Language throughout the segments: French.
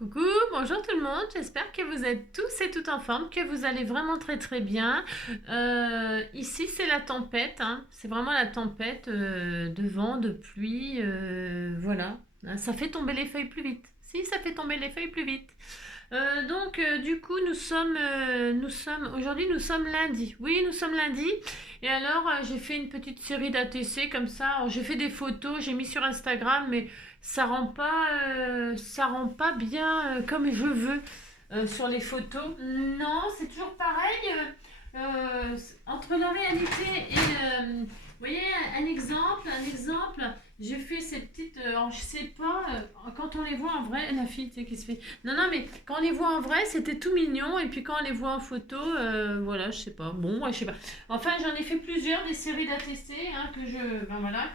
Coucou, bonjour tout le monde, j'espère que vous êtes tous et toutes en forme, que vous allez vraiment très très bien. Ici c'est la tempête, hein. C'est vraiment la tempête de vent, de pluie, voilà. Ça fait tomber les feuilles plus vite. Si, ça fait tomber les feuilles plus vite. Du coup, aujourd'hui nous sommes lundi. Oui, nous sommes lundi. Et alors, j'ai fait une petite série d'ATC comme ça. Alors, j'ai fait des photos, j'ai mis sur Instagram, mais ça rend pas bien comme je veux sur les photos. Non, c'est toujours pareil. Entre la réalité et, vous voyez, un exemple. J'ai fait ces petites, alors je sais pas, quand on les voit en vrai, la fille, tu sais, qui se fait. Non, non, mais quand on les voit en vrai, c'était tout mignon, et puis quand on les voit en photo, voilà, je sais pas. Bon, moi, je sais pas. Enfin, j'en ai fait plusieurs des séries d'ATC hein, que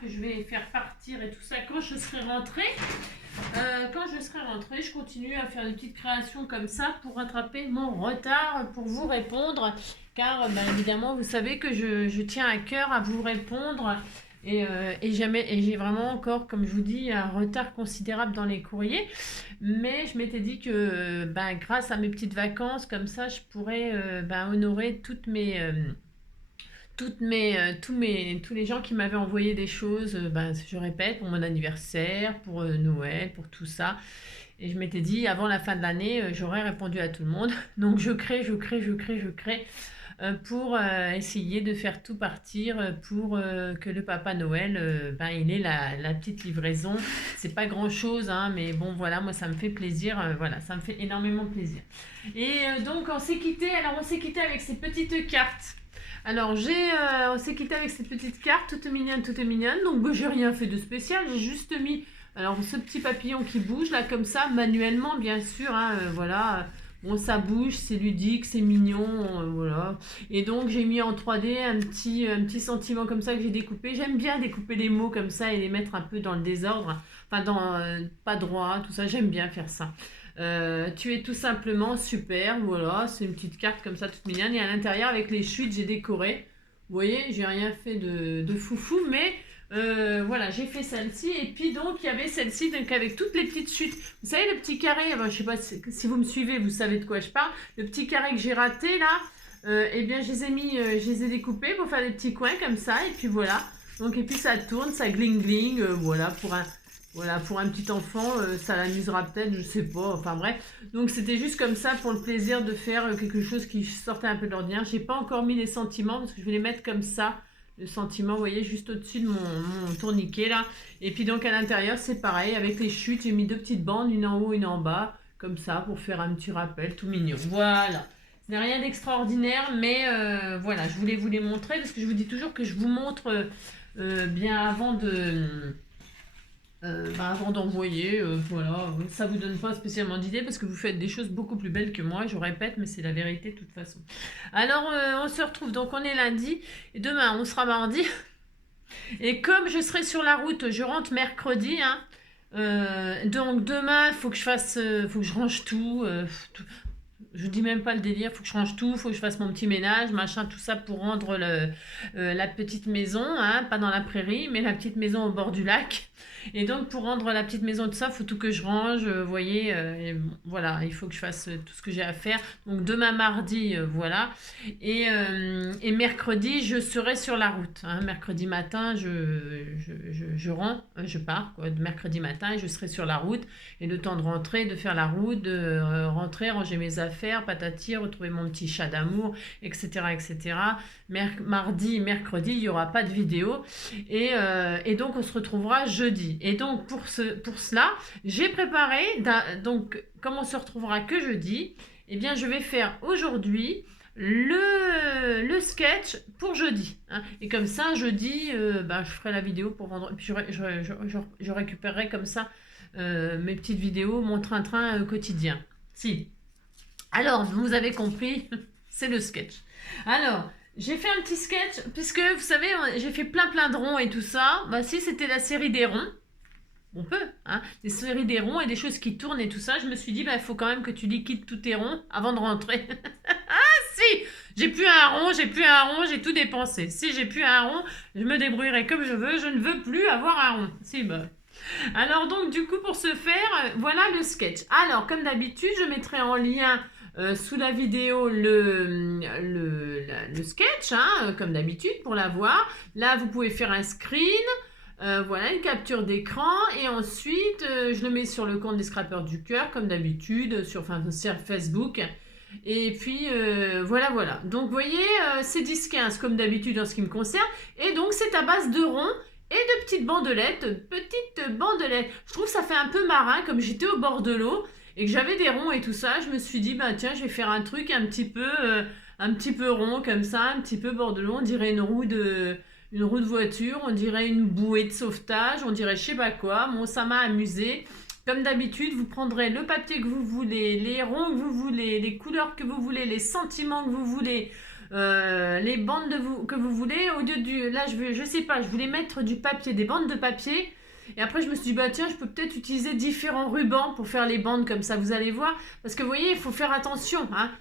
je vais faire partir et tout ça quand je serai rentrée. Quand je serai rentrée, je continue à faire des petites créations comme ça pour rattraper mon retard, pour vous répondre. Car évidemment, vous savez que je tiens à cœur à vous répondre. Et j'ai vraiment encore, comme je vous dis, un retard considérable dans les courriers. Mais je m'étais dit que grâce à mes petites vacances, comme ça, je pourrais honorer tous les gens qui m'avaient envoyé des choses, je répète, pour mon anniversaire, pour Noël, pour tout ça. Et je m'étais dit, avant la fin de l'année, j'aurais répondu à tout le monde. Donc je crée pour essayer de faire tout partir pour que le Papa Noël, il ait la petite livraison. C'est pas grand-chose, hein, mais bon, voilà, moi, ça me fait plaisir. Voilà, ça me fait énormément plaisir. Et donc, on s'est quitté. Alors, on s'est quitté avec ces petites cartes. Alors, on s'est quitté avec ces petites cartes, toutes mignonnes, toutes mignonnes. Donc, j'ai rien fait de spécial. J'ai juste mis, alors, ce petit papillon qui bouge, là, comme ça, manuellement, bien sûr. Hein, voilà. Bon, ça bouge, c'est ludique, c'est mignon, voilà. Et donc, j'ai mis en 3D un petit sentiment comme ça que j'ai découpé. J'aime bien découper les mots comme ça et les mettre un peu dans le désordre. Enfin, pas droit, tout ça. J'aime bien faire ça. Tu es tout simplement super, voilà, c'est une petite carte comme ça toute mignonne et à l'intérieur avec les chutes j'ai décoré, vous voyez j'ai rien fait de foufou mais voilà j'ai fait celle-ci et puis donc il y avait celle-ci donc avec toutes les petites chutes, vous savez le petit carré, je sais pas si vous me suivez vous savez de quoi je parle, le petit carré que j'ai raté là, eh bien je les ai découpés pour faire des petits coins comme ça et puis voilà, donc et puis ça tourne, ça gling gling, voilà, pour un petit enfant, ça l'amusera peut-être, je sais pas, enfin bref. Donc c'était juste comme ça pour le plaisir de faire quelque chose qui sortait un peu de l'ordinaire. J'ai pas encore mis les sentiments parce que je vais les mettre comme ça. Le sentiment, vous voyez, juste au-dessus de mon tourniquet là. Et puis donc à l'intérieur, c'est pareil, avec les chutes, j'ai mis deux petites bandes, une en haut, une en bas, comme ça, pour faire un petit rappel tout mignon. Voilà. Ce n'est rien d'extraordinaire, mais voilà, je voulais vous les montrer parce que je vous dis toujours que je vous montre bien avant d'envoyer, voilà, ça vous donne pas spécialement d'idées parce que vous faites des choses beaucoup plus belles que moi, je répète, mais c'est la vérité de toute façon. Alors, on se retrouve, donc on est lundi, et demain on sera mardi, et comme je serai sur la route, je rentre mercredi, hein, donc demain, il faut que faut que je range tout, je dis même pas le délire, faut que je range tout, faut que je fasse mon petit ménage, machin, tout ça pour rendre la petite maison, hein, pas dans la prairie, mais la petite maison au bord du lac. Et donc pour rendre la petite maison, tout ça, faut tout que je range, vous voyez, et bon, voilà, il faut que je fasse tout ce que j'ai à faire. Donc demain mardi, voilà. Et mercredi, je serai sur la route. Hein. Mercredi matin, je pars, quoi, mercredi matin, et je serai sur la route. Et le temps de rentrer, de faire la route, de rentrer, ranger mes affaires, patati, retrouver mon petit chat d'amour, etc. etc. Mardi, mercredi, il n'y aura pas de vidéo. Et donc, on se retrouvera jeudi. Et donc, pour cela, j'ai préparé, donc, comme on se retrouvera que jeudi, eh bien, je vais faire aujourd'hui le sketch pour jeudi. Hein. Et comme ça, jeudi, je ferai la vidéo pour vendre. Et puis, je récupérerai comme ça mes petites vidéos, mon train-train quotidien. Si. Alors, vous avez compris, c'est le sketch. Alors, j'ai fait un petit sketch, puisque vous savez, j'ai fait plein de ronds et tout ça. Si c'était la série des ronds, on peut, hein, des séries des ronds et des choses qui tournent et tout ça, je me suis dit, il faut quand même que tu liquides tous tes ronds avant de rentrer. Si, j'ai plus un rond, j'ai tout dépensé. Si j'ai plus un rond, je me débrouillerai comme je veux, je ne veux plus avoir un rond. Si, Alors donc du coup pour ce faire, voilà le sketch. Alors comme d'habitude, je mettrai en lien sous la vidéo le sketch, hein, comme d'habitude pour la voir. Là vous pouvez faire un screen, voilà une capture d'écran et ensuite je le mets sur le compte des Scrappers du Cœur comme d'habitude sur Facebook. Et puis voilà. Donc vous voyez, c'est 10-15 comme d'habitude en ce qui me concerne. Et donc c'est à base de ronds et de petites bandelettes. Je trouve que ça fait un peu marin, comme j'étais au bord de l'eau et que j'avais des ronds et tout ça. Je me suis dit, bah tiens, je vais faire un truc un petit peu rond comme ça, un petit peu bord de l'eau. On dirait une roue de voiture, on dirait une bouée de sauvetage, on dirait je sais pas quoi. Bon, ça m'a amusé. Comme d'habitude, vous prendrez le papier que vous voulez, les ronds que vous voulez, les couleurs que vous voulez, les sentiments que vous voulez, les bandes que vous voulez. Au lieu du... Là, je sais pas, je voulais mettre du papier, des bandes de papier. Et après, je me suis dit, bah tiens, je peux peut-être utiliser différents rubans pour faire les bandes comme ça, vous allez voir. Parce que vous voyez, il faut faire attention, hein.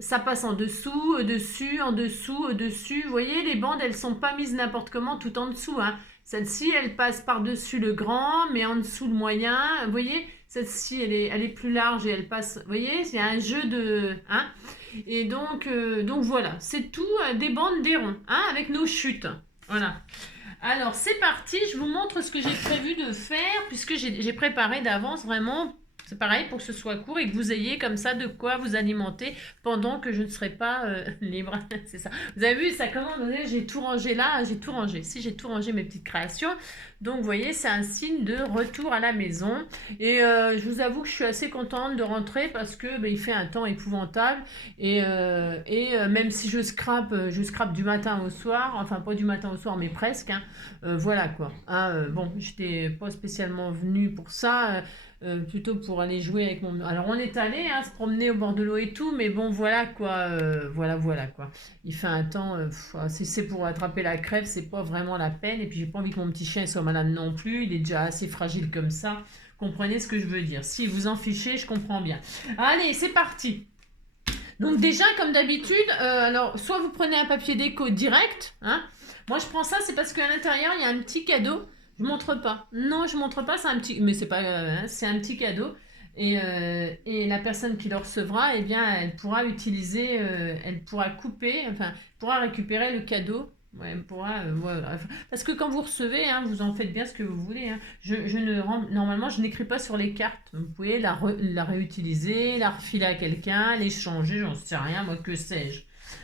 Ça passe en dessous, au-dessus, en dessous, au-dessus. Vous voyez, les bandes, elles sont pas mises n'importe comment tout en dessous, hein. Celle-ci, elle passe par-dessus le grand, mais en dessous le moyen. Vous voyez, celle-ci, elle est plus large et elle passe... Vous voyez, c'est un jeu de... Hein. Et donc voilà, c'est tout, des bandes, des ronds, hein, avec nos chutes. Voilà. Alors, c'est parti, je vous montre ce que j'ai prévu de faire, puisque j'ai préparé d'avance vraiment... C'est pareil pour que ce soit court et que vous ayez comme ça de quoi vous alimenter pendant que je ne serai pas libre. C'est ça. Vous avez vu, ça commence, j'ai tout rangé là, j'ai tout rangé. Si j'ai tout rangé mes petites créations. Donc vous voyez, c'est un signe de retour à la maison. Et je vous avoue que je suis assez contente de rentrer parce que il fait un temps épouvantable. Et même si je scrape du matin au soir, enfin pas du matin au soir, mais presque. Hein, voilà quoi. Hein, bon, j'étais pas spécialement venue pour ça. Plutôt pour aller jouer avec mon... Alors on est allé hein, se promener au bord de l'eau et tout, mais bon voilà quoi, voilà quoi. Il fait un temps, si c'est pour attraper la crève, c'est pas vraiment la peine. Et puis j'ai pas envie que mon petit chien soit malade non plus, il est déjà assez fragile comme ça. Comprenez ce que je veux dire. Si vous en fichez, je comprends bien. Allez, c'est parti. Donc déjà, comme d'habitude, alors soit vous prenez un papier déco direct, hein. Moi je prends ça, c'est parce qu'à l'intérieur, il y a un petit cadeau. Je montre pas. Non, je montre pas, c'est un petit... Mais c'est pas... hein, c'est un petit cadeau. Et la personne qui le recevra, eh bien, elle pourra utiliser... elle pourra couper, enfin, pourra récupérer le cadeau. Ouais, elle pourra... voilà. Parce que quand vous recevez, hein, vous en faites bien ce que vous voulez. Hein. Normalement, je n'écris pas sur les cartes. Vous pouvez la réutiliser, la refiler à quelqu'un, l'échanger, j'en sais rien, moi, que sais-je.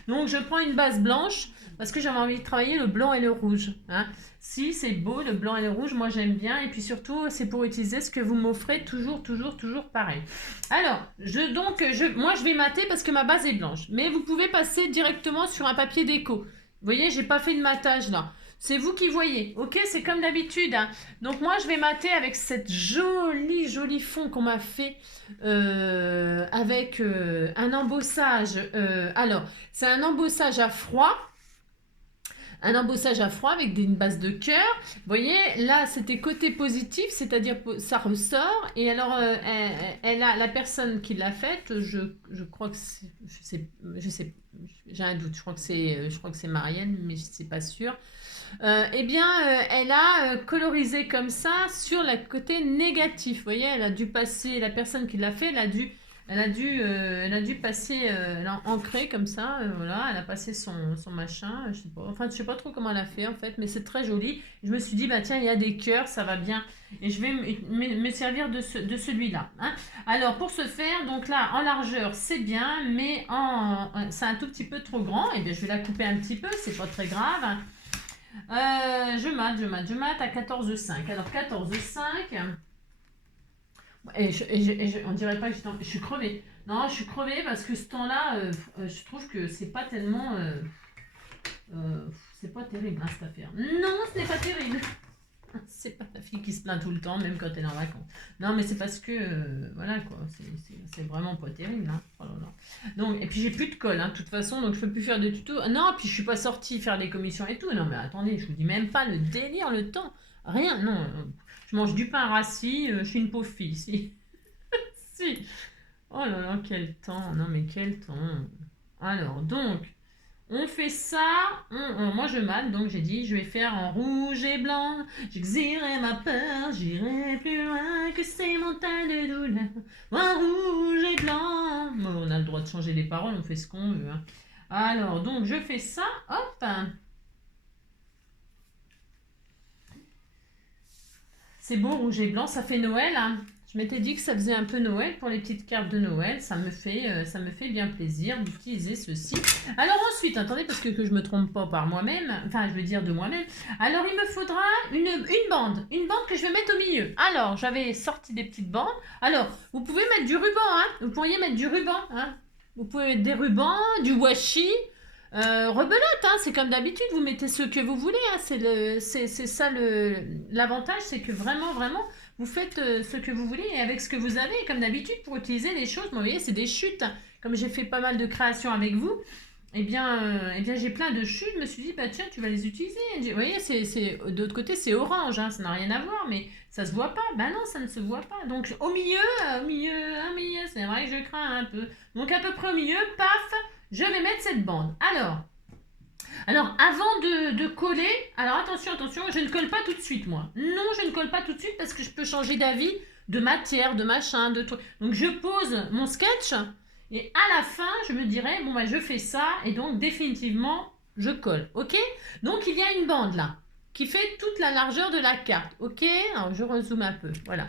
Donc, je prends une base blanche parce que j'avais envie de travailler le blanc et le rouge. Hein. Si, c'est beau, le blanc et le rouge, moi j'aime bien. Et puis surtout, c'est pour utiliser ce que vous m'offrez toujours pareil. Alors, moi je vais mater parce que ma base est blanche. Mais vous pouvez passer directement sur un papier déco. Vous voyez, j'ai pas fait de matage là. C'est vous qui voyez, ok? C'est comme d'habitude. Hein. Donc moi, je vais mater avec cette jolie fond qu'on m'a fait avec un embossage. Alors, c'est un embossage à froid. Un embossage à froid avec une base de cœur. Vous voyez, là, c'était côté positif, c'est-à-dire ça ressort. Et alors, elle a, la personne qui l'a faite, je crois que c'est... Je sais, j'ai un doute. Je crois que c'est Marianne, mais je ne suis pas sûre. Eh bien, elle a colorisé comme ça sur le côté négatif. Vous voyez, elle a dû passer, la personne qui l'a fait, elle a dû passer, elle a ancré comme ça, voilà, elle a passé son machin, je sais pas, enfin, je sais pas trop comment elle a fait en fait, mais c'est très joli. Je me suis dit, bah tiens, il y a des cœurs, ça va bien, et je vais me servir de celui-là. Hein. Alors, pour ce faire, donc là, en largeur, c'est bien, mais c'est un tout petit peu trop grand, et bien je vais la couper un petit peu, c'est pas très grave. Je mate à 14,5. Alors 14,5. On dirait pas que je suis crevée. Non, je suis crevée parce que ce temps-là, je trouve que c'est pas tellement... c'est pas terrible hein, cette affaire. Non, ce n'est pas terrible. C'est pas la fille qui se plaint tout le temps, même quand elle est en vacances. Non, mais c'est parce que, voilà quoi, c'est vraiment pas terrible. Hein. Oh là là. Donc, et puis j'ai plus de colle, hein, de toute façon, donc je peux plus faire de tuto. Non, puis je suis pas sortie faire des commissions et tout. Non, mais attendez, je vous dis même pas le délire, le temps. Rien, non. Je mange du pain rassis, je suis une pauvre fille, si. Si. Oh là là, quel temps. Non, mais quel temps. Alors, donc, On fait ça, moi je mate, donc j'ai dit je vais faire en rouge et blanc, j'exilerai ma peur, j'irai plus loin que ces montagnes de douleur, en rouge et blanc. Bon, on a le droit de changer les paroles, on fait ce qu'on veut. Hein. Alors, donc je fais ça, hop. C'est beau, rouge et blanc, ça fait Noël. Hein. Je m'étais dit que ça faisait un peu Noël pour les petites cartes de Noël. Ça me fait bien plaisir d'utiliser ceci. Alors ensuite, attendez, parce que je ne me trompe pas par moi-même, enfin je veux dire de moi-même. Alors il me faudra une bande que je vais mettre au milieu. Alors j'avais sorti des petites bandes. Alors vous pouvez mettre du ruban, hein. Vous pourriez mettre du ruban, hein. Vous pouvez mettre des rubans, du washi. Rebelote, hein, c'est comme d'habitude, vous mettez ce que vous voulez, hein, c'est ça l'avantage, c'est que vraiment, vous faites ce que vous voulez et avec ce que vous avez, comme d'habitude, pour utiliser les choses, vous voyez, c'est des chutes, hein. Comme j'ai fait pas mal de créations avec vous, eh bien j'ai plein de chutes, je me suis dit, bah tiens, tu vas les utiliser. Vous voyez, de l'autre côté, c'est orange, hein, ça n'a rien à voir, mais ça se voit pas, bah non, ça ne se voit pas. Donc au milieu, c'est vrai que je crains un peu. Donc à peu près au milieu, paf, je vais mettre cette bande. Alors avant de coller, alors attention, je ne colle pas tout de suite moi. Non, je ne colle pas tout de suite parce que je peux changer d'avis, de matière, de machin, de trucs. Donc je pose mon sketch et à la fin, je me dirai, bon bah je fais ça et donc définitivement, je colle, ok? Donc il y a une bande là qui fait toute la largeur de la carte, ok? Alors je rezoome un peu, voilà.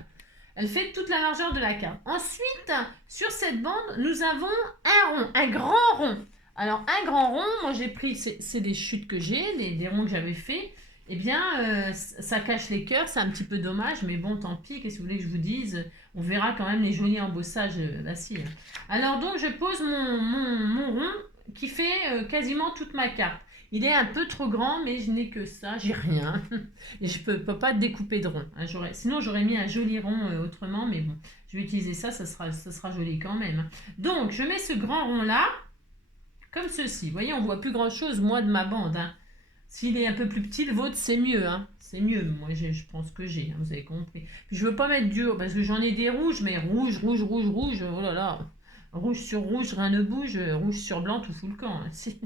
Elle fait toute la largeur de la carte. Ensuite, sur cette bande, nous avons un rond, un grand rond. Alors, un grand rond, moi j'ai pris, c'est des chutes que j'ai, des ronds que j'avais fait. Eh bien, ça cache les cœurs, c'est un petit peu dommage, mais bon, tant pis, qu'est-ce que vous voulez que je vous dise? On verra quand même les jolis embossages d'acier. Alors donc, je pose mon rond qui fait quasiment toute ma carte. Il est un peu trop grand, mais je n'ai que ça, j'ai rien. Et je peux pas découper de rond. Hein, sinon, j'aurais mis un joli rond autrement, mais bon, je vais utiliser ça, ça sera joli quand même. Donc, je mets ce grand rond-là, comme ceci. Vous voyez, on voit plus grand-chose, moi, de ma bande. Hein. S'il est un peu plus petit, le vôtre, c'est mieux. Hein. C'est mieux, moi, je pense que j'ai, hein, vous avez compris. Puis, je veux pas mettre dur, parce que j'en ai des rouges, mais rouge, oh là là. Rouge sur rouge, rien ne bouge. Rouge sur blanc, tout fout le camp. Hein. Si.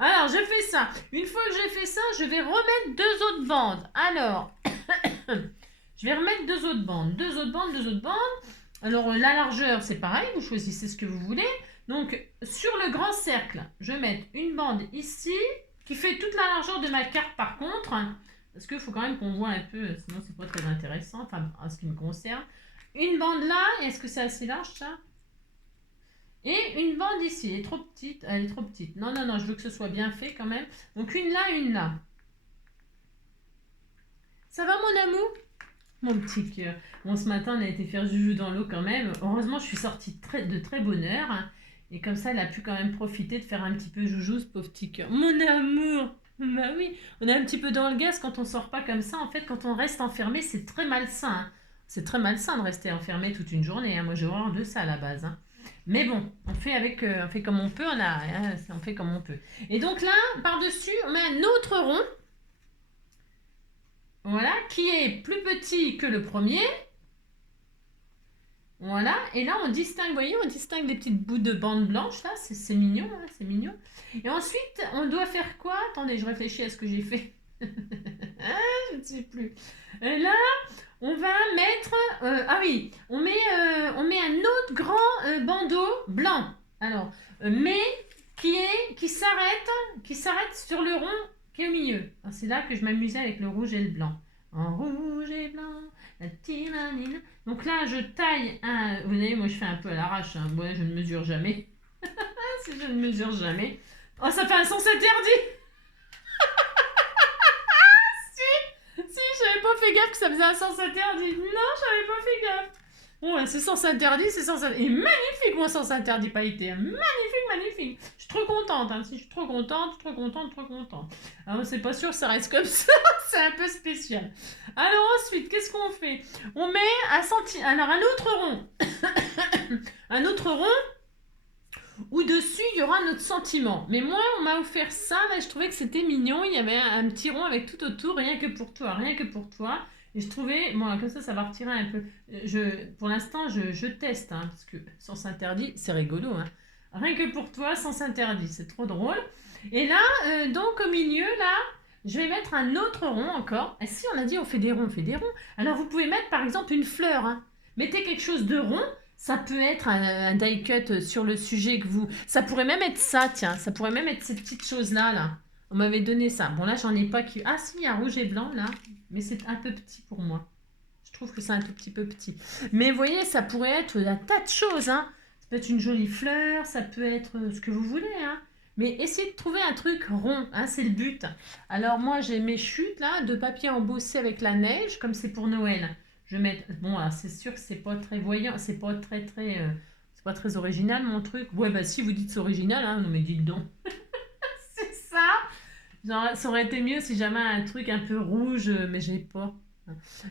Alors, je fais ça. Une fois que j'ai fait ça, je vais remettre deux autres bandes. Alors, je vais remettre deux autres bandes. Alors, la largeur, c'est pareil. Vous choisissez ce que vous voulez. Donc, sur le grand cercle, je vais mettre une bande ici, qui fait toute la largeur de ma carte par contre. Parce qu'il faut quand même qu'on voit un peu, sinon c'est pas très intéressant, enfin, en ce qui me concerne. Une bande là, est-ce que c'est assez large ça? Et une bande ici, elle est trop petite, Non, je veux que ce soit bien fait quand même. Donc une là, une là. Ça va mon amour? Mon petit cœur. Bon, ce matin, on a été faire Juju dans l'eau quand même. Heureusement, je suis sortie de très bonne heure. Hein. Et comme ça, elle a pu quand même profiter de faire un petit peu Joujou, ce pauvre petit cœur. Mon amour! Bah oui, on est un petit peu dans le gaz quand on sort pas comme ça. En fait, quand on reste enfermé, c'est très malsain. Hein. C'est très malsain de rester enfermé toute une journée. Hein. Moi, j'ai horreur de ça à la base. Hein. Mais bon, on fait comme on peut, on fait comme on peut. Et donc là, par-dessus, on met un autre rond, voilà, qui est plus petit que le premier. Voilà, et là on distingue, vous voyez, on distingue les petites bouts de bande blanche, là, c'est mignon, hein, c'est mignon. Et ensuite, on doit faire quoi? Attendez, je réfléchis à ce que j'ai fait. Je ne sais plus. Et là, on va mettre... ah oui, on met un autre grand bandeau blanc. Alors, mais qui s'arrête sur le rond qui est au milieu. C'est là que je m'amusais avec le rouge et le blanc. En rouge et blanc, la timanine. Donc là, je taille un... Vous voyez, moi je fais un peu à l'arrache. Hein. Moi, je ne mesure jamais. Si je ne mesure jamais. Oh, ça fait un sens interdit. Si, j'avais pas fait gaffe que ça faisait un sens interdit. Non, j'avais pas fait gaffe. Bon, c'est sens interdit, c'est sens interdit. Et magnifique, mon sens interdit pailleté. Magnifique. Je suis trop contente. Hein. Si je suis trop contente. Alors, c'est pas sûr que ça reste comme ça. C'est un peu spécial. Alors, ensuite, qu'est-ce qu'on fait? On met alors, un autre rond. Un autre rond où dessus, il y aura notre sentiment. Mais moi, on m'a offert ça. Là, je trouvais que c'était mignon. Il y avait un petit rond avec tout autour, rien que pour toi. Et je trouvais, bon, comme ça va retirer un peu. Pour l'instant, je teste, hein, parce que sens interdit, c'est rigolo. Hein. Rien que pour toi, sens interdit. C'est trop drôle. Et là, donc au milieu, là, je vais mettre un autre rond encore. Et si on a dit on fait des ronds, on fait des ronds. Alors vous pouvez mettre par exemple une fleur. Hein. Mettez quelque chose de rond. Ça peut être un die cut sur le sujet que vous... Ça pourrait même être ça, tiens. Ça pourrait même être cette petite chose-là, là. On m'avait donné ça. Bon, là, j'en ai pas qui... Ah si, il y a rouge et blanc, là. Mais c'est un peu petit pour moi. Je trouve que c'est un tout petit peu petit. Mais vous voyez, ça pourrait être un tas de choses, hein. Ça peut être une jolie fleur, ça peut être ce que vous voulez, hein. Mais essayez de trouver un truc rond, hein, c'est le but. Alors moi, j'ai mes chutes, là, de papier embossé avec la neige, comme c'est pour Noël. Je vais mettre... Bon, alors c'est sûr que c'est pas très voyant, c'est pas c'est pas très original, mon truc. Ouais, bah si vous dites c'est original, hein, non mais dites donc. C'est ça. Genre, ça aurait été mieux si j'avais un truc un peu rouge, mais j'ai pas.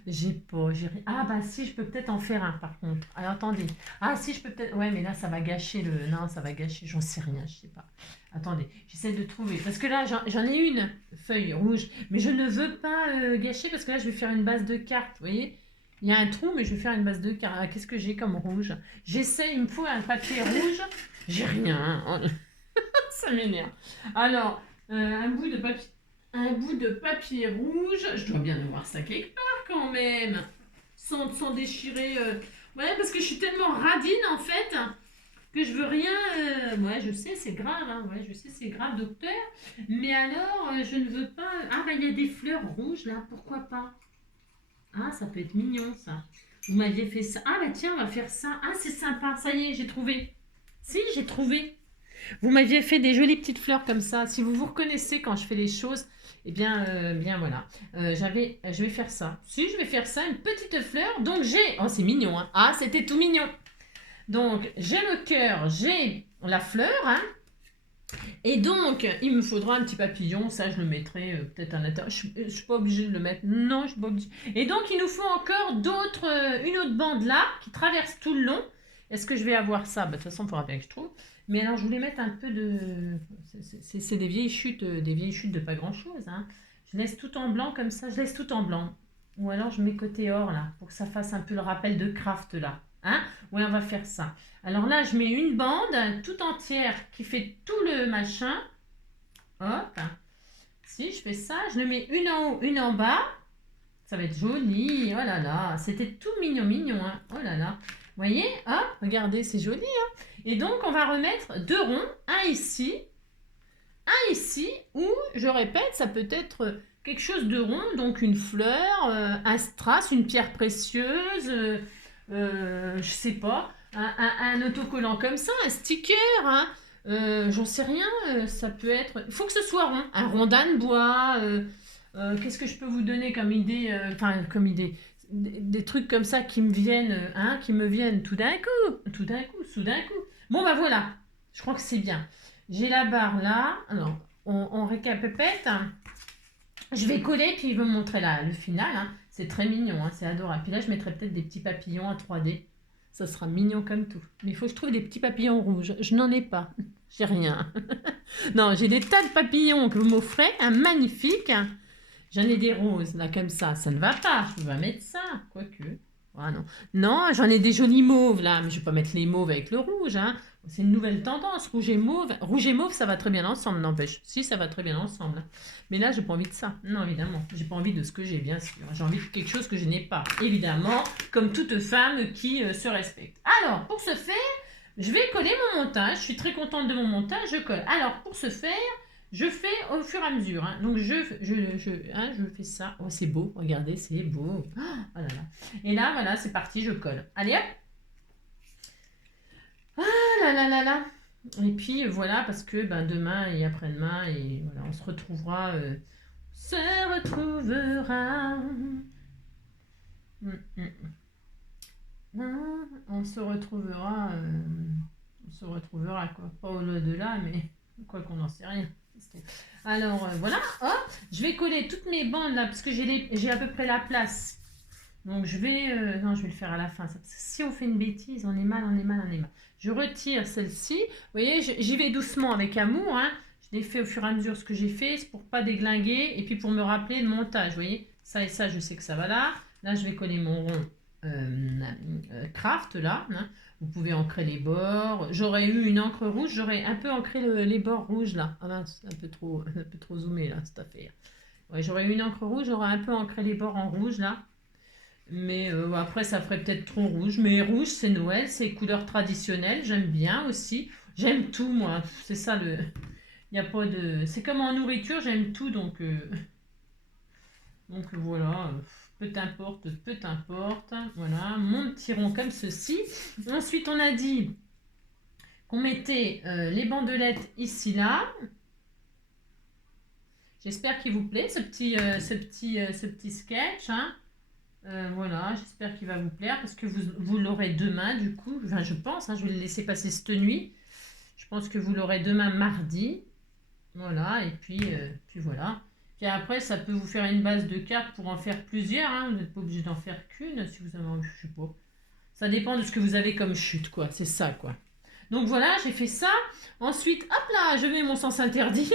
J'ai pas, Ah bah si, je peux peut-être en faire un par contre. Alors attendez. Ah si, je peux peut-être... Ouais, mais là, ça va gâcher le... Non, ça va gâcher, j'en sais rien, je sais pas. Attendez, j'essaie de trouver. Parce que là, j'en ai une feuille rouge, mais je ne veux pas gâcher parce que là, je vais faire une base de cartes, vous voyez. Il y a un trou, mais je vais faire une base de cartes. Ah, qu'est-ce que j'ai comme rouge? J'essaie, il me faut un papier rouge. J'ai rien. Oh, ça m'énerve. Alors, un bout de papier... Un bout de papier rouge. Je dois bien avoir ça quelque part quand même. Sans déchirer. Ouais, parce que je suis tellement radine en fait que je veux rien. Ouais, je sais, c'est grave. Hein. Ouais, je sais, c'est grave, docteur. Mais alors, je ne veux pas. Ah, bah, il y a des fleurs rouges là. Pourquoi pas? Ah, ça peut être mignon ça. Vous m'aviez fait ça. Ah, bah tiens, on va faire ça. Ah, c'est sympa. Ça y est, j'ai trouvé. Si, j'ai trouvé. Vous m'aviez fait des jolies petites fleurs comme ça. Si vous vous reconnaissez quand je fais les choses, eh bien, bien voilà. Je vais faire ça. Si, je vais faire ça, une petite fleur. Donc j'ai... Oh, c'est mignon, hein. Ah, c'était tout mignon. Donc, j'ai le cœur, j'ai la fleur, hein. Et donc, il me faudra un petit papillon. Ça, je le mettrai peut-être à l'intérieur. Je ne suis pas obligée de le mettre. Non, je suis pas obligée. Et donc, il nous faut encore une autre bande là, qui traverse tout le long. Est-ce que je vais avoir ça? Bah, de toute façon, il faudra bien que je trouve. Mais alors, je voulais mettre un peu de... C'est des vieilles chutes de pas grand-chose. Hein. Je laisse tout en blanc comme ça. Je laisse tout en blanc. Ou alors, je mets côté or, là, pour que ça fasse un peu le rappel de craft, là. Hein? Oui, on va faire ça. Alors là, je mets une bande tout entière qui fait tout le machin. Hop. Si, je fais ça. Je le mets une en haut, une en bas. Ça va être joli. Oh là là, c'était tout mignon, mignon. Hein. Oh là là. Vous voyez? Hop, regardez, c'est joli. Hein. Et donc, on va remettre deux ronds. Un ici, ou, je répète, ça peut être quelque chose de rond. Donc, une fleur, un strass, une pierre précieuse, je sais pas, un autocollant comme ça, un sticker, hein. J'en sais rien, ça peut être... Il faut que ce soit rond. Un rondin de bois, qu'est-ce que je peux vous donner comme idée, comme idée, des trucs comme ça qui me viennent, hein, qui me viennent tout d'un coup. Bon, bah voilà, je crois que c'est bien. J'ai la barre là, alors, on récapépète. Je vais coller, puis je vais vous montrer le final. Hein. C'est très mignon, hein, c'est adorable. Puis là, je mettrai peut-être des petits papillons en 3D. Ça sera mignon comme tout. Mais il faut que je trouve des petits papillons rouges. Je n'en ai pas. J'ai rien. Non, j'ai des tas de papillons que vous m'offrez. Un magnifique. J'en ai des roses, là, comme ça. Ça ne va pas. Je peux pas mettre ça. Quoique. Ah non. Non, j'en ai des jolis mauves, là. Mais je ne vais pas mettre les mauves avec le rouge. Hein. C'est une nouvelle tendance. Rouge et mauve. Rouge et mauve, ça va très bien ensemble, n'empêche. Si, ça va très bien ensemble. Mais là, j'ai pas envie de ça. Non, évidemment. J'ai pas envie de ce que j'ai, bien sûr. J'ai envie de quelque chose que je n'ai pas. Évidemment, comme toute femme qui se respecte. Alors, pour ce faire, je vais coller mon montage. Je suis très contente de mon montage. Je colle. Alors, pour ce faire, je fais au fur et à mesure. Hein. Donc, je fais ça. Oh, c'est beau. Regardez, c'est beau. Oh là là. Et là, voilà, c'est parti. Je colle. Allez, hop. Ah là là là là. Et puis voilà, parce que demain et après-demain, et voilà, on se retrouvera. On se retrouvera. On se retrouvera quoi. Pas au-delà, mais quoi qu'on n'en sait rien. Alors voilà, hop, je vais coller toutes mes bandes là, parce que j'ai à peu près la place. Donc je vais... non, je vais le faire à la fin. Parce que si on fait une bêtise, on est mal. Je retire celle-ci. Vous voyez, j'y vais doucement avec amour. Hein. Je l'ai fait au fur et à mesure ce que j'ai fait. C'est pour pas déglinguer. Et puis pour me rappeler le montage. Vous voyez, ça et ça, je sais que ça va là. Là, je vais coller mon rond craft là, hein. Vous pouvez ancrer les bords. J'aurais eu une encre rouge, j'aurais un peu ancré les bords rouges là. Ah mince, un peu trop zoomé là cette affaire. Ouais, j'aurais eu une encre rouge, j'aurais un peu ancré les bords en rouge là. Mais après, ça ferait peut-être trop rouge. Mais rouge, c'est Noël, c'est couleur traditionnelle. J'aime bien aussi. J'aime tout, moi. C'est ça le. Il y a pas de. C'est comme en nourriture, j'aime tout. Donc voilà. Peu importe, peu importe. Voilà. Mon petit rond comme ceci. Ensuite, on a dit qu'on mettait les bandelettes ici, là. J'espère qu'il vous plaît, ce petit sketch. Hein. Voilà, j'espère qu'il va vous plaire parce que vous l'aurez demain du coup. Enfin, je pense, hein, je vais le laisser passer cette nuit. Je pense que vous l'aurez demain mardi. Voilà, et puis voilà. Puis après, ça peut vous faire une base de cartes pour en faire plusieurs. Hein. Vous n'êtes pas obligé d'en faire qu'une si vous avez envie, je sais pas. Ça dépend de ce que vous avez comme chute, quoi. C'est ça, quoi. Donc voilà, j'ai fait ça. Ensuite, hop là, je mets mon sens interdit.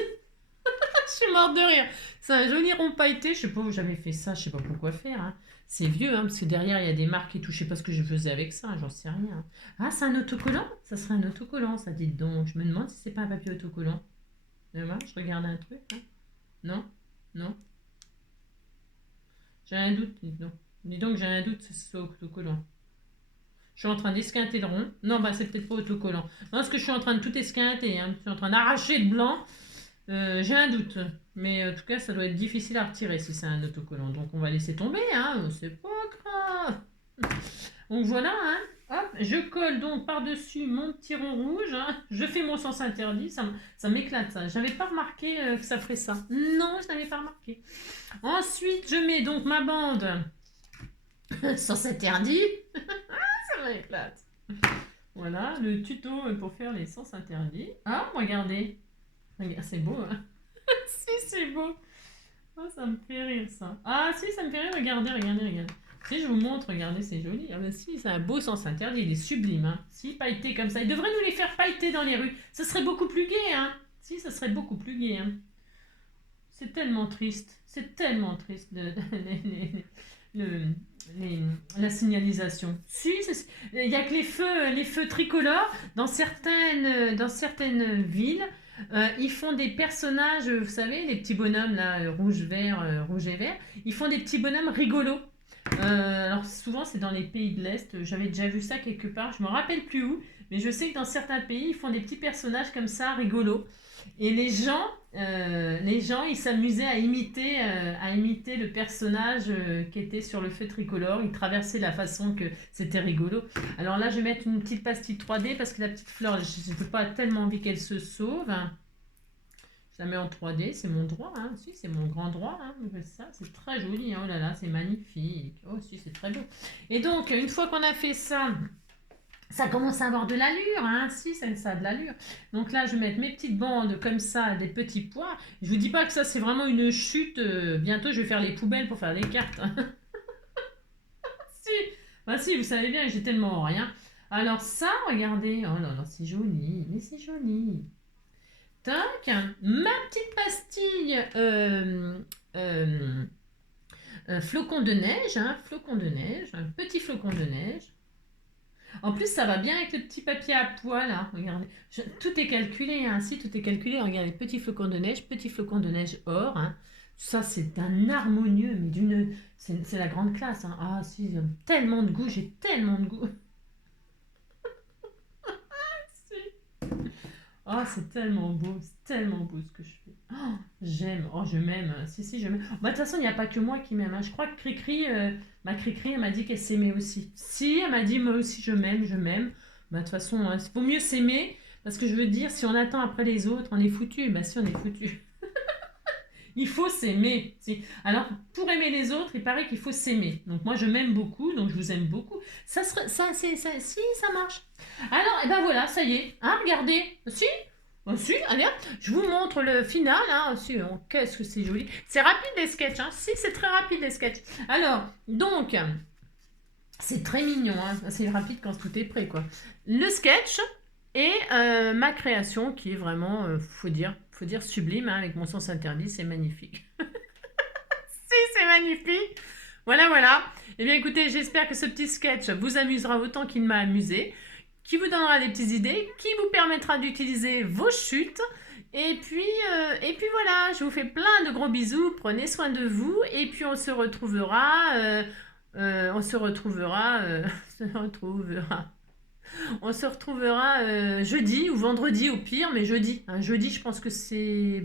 Je suis morte de rire. C'est un joli rond pailleté. Je sais pas où j'avais fait ça. Je sais pas pourquoi faire. Hein. C'est vieux, hein, parce que derrière, il y a des marques et tout. Je sais pas ce que je faisais avec ça. J'en sais rien. Ah, c'est un autocollant. Ça serait un autocollant, ça, dites donc. Je me demande si c'est pas un papier autocollant. Moi, je regarde un truc. Hein. Non. Non. J'ai un doute. Dis donc, j'ai un doute que ce soit autocollant. Je suis en train d'esquinter le rond. Non, bah, c'est peut-être pas autocollant. Non, parce que je suis en train de tout esquinter. Hein. Je suis en train d'arracher le blanc. J'ai un doute, mais en tout cas, ça doit être difficile à retirer si c'est un autocollant. Donc, on va laisser tomber, hein, c'est pas grave. Donc, voilà, hein. Hop, je colle donc par-dessus mon petit rond rouge. Hein. Je fais mon sens interdit, ça m'éclate, ça. J'avais pas remarqué que ça ferait ça. Non, je n'avais pas remarqué. Ensuite, je mets donc ma bande sens interdit. Ça m'éclate. Voilà, le tuto pour faire les sens interdits. Ah, regardez. Regarde, c'est beau, hein. Si, c'est beau. Oh, ça me fait rire, ça. Ah, si, ça me fait rire. Regardez, regardez, regardez. Si, je vous montre, regardez, c'est joli. Ah, ben, si, c'est un beau sens interdit. Il est sublime, hein. Si, pailleté comme ça. Il devrait nous les faire pailleter dans les rues. Ça serait beaucoup plus gai, hein. Si, ça serait beaucoup plus gai, hein. C'est tellement triste. C'est tellement triste, la signalisation. Si, il n'y a que les feux tricolores dans certaines villes. Ils font des personnages, vous savez, les petits bonhommes là, rouge, vert, rouge et vert. Ils font des petits bonhommes rigolos. Alors souvent c'est dans les pays de l'Est. J'avais déjà vu ça quelque part. Je me rappelle plus où, mais je sais que dans certains pays ils font des petits personnages comme ça rigolos. Et les gens, ils s'amusaient à imiter le personnage qui était sur le feu tricolore. Ils traversaient la façon que c'était rigolo. Alors là, je vais mettre une petite pastille 3D parce que la petite fleur, je n'ai pas tellement envie qu'elle se sauve. Je la mets en 3D, c'est mon droit. Hein. Si, c'est mon grand droit. Hein. Ça, c'est très joli. Hein. Oh là là, c'est magnifique. Oh, si, c'est très beau. Et donc, une fois qu'on a fait ça... Ça commence à avoir de l'allure, hein. Si, ça a de l'allure. Donc là, je vais mettre mes petites bandes comme ça, des petits pois. Je vous dis pas que ça, c'est vraiment une chute. Bientôt, je vais faire les poubelles pour faire des cartes. Si, bah si, vous savez bien, j'ai tellement rien. Alors ça, regardez. Oh là là, c'est joli. Mais c'est joli. Tac, ma petite pastille flocon de neige, hein, flocon de neige, un petit flocon de neige. En plus, ça va bien avec le petit papier à pois, là. Regardez. Tout est calculé, hein. Si, tout est calculé. Regardez, petit flocon de neige or. Hein. Ça, c'est un harmonieux, mais d'une... C'est la grande classe. Hein. Ah, si, j'ai tellement de goût, j'ai tellement de goût. Si. Oh, c'est tellement beau ce que je fais. Oh, j'aime, oh, je m'aime. Si, je m'aime. Bah, de toute façon, il n'y a pas que moi qui m'aime. Hein. Je crois que ma Cricri, elle m'a dit qu'elle s'aimait aussi. Si, elle m'a dit, moi aussi, je m'aime, je m'aime. Bah, de toute façon, il vaut mieux s'aimer. Parce que je veux dire, si on attend après les autres, on est foutu. Bah, si, on est foutu. Il faut s'aimer. Si. Alors, pour aimer les autres, il paraît qu'il faut s'aimer. Donc, moi, je m'aime beaucoup, donc je vous aime beaucoup. Si, ça marche. Alors, et ben voilà, ça y est. Hein, regardez. Si, si, allez, hop, je vous montre le final. Hein. Si, qu'est-ce que c'est joli. C'est rapide les sketchs. Hein. Si, c'est très rapide les sketchs. Alors, donc, c'est très mignon. Hein. C'est rapide quand tout est prêt, quoi. Le sketch et ma création qui est vraiment, faut dire sublime. Hein, avec mon sens interdit, c'est magnifique. Si, c'est magnifique. Voilà, voilà. Eh bien, écoutez, j'espère que ce petit sketch vous amusera autant qu'il m'a amusé, qui vous donnera des petites idées, qui vous permettra d'utiliser vos chutes. Et puis voilà, je vous fais plein de gros bisous. Prenez soin de vous. Et puis on se retrouvera. On se retrouvera. Se retrouvera. On se retrouvera jeudi ou vendredi au pire, mais jeudi. Un jeudi, je pense que c'est.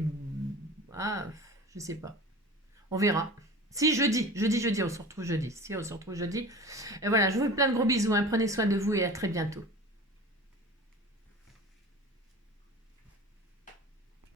Ah, je sais pas. On verra. Si, jeudi, on se retrouve jeudi. Si, on se retrouve jeudi. Et voilà, je vous fais plein de gros bisous, hein. Prenez soin de vous et à très bientôt.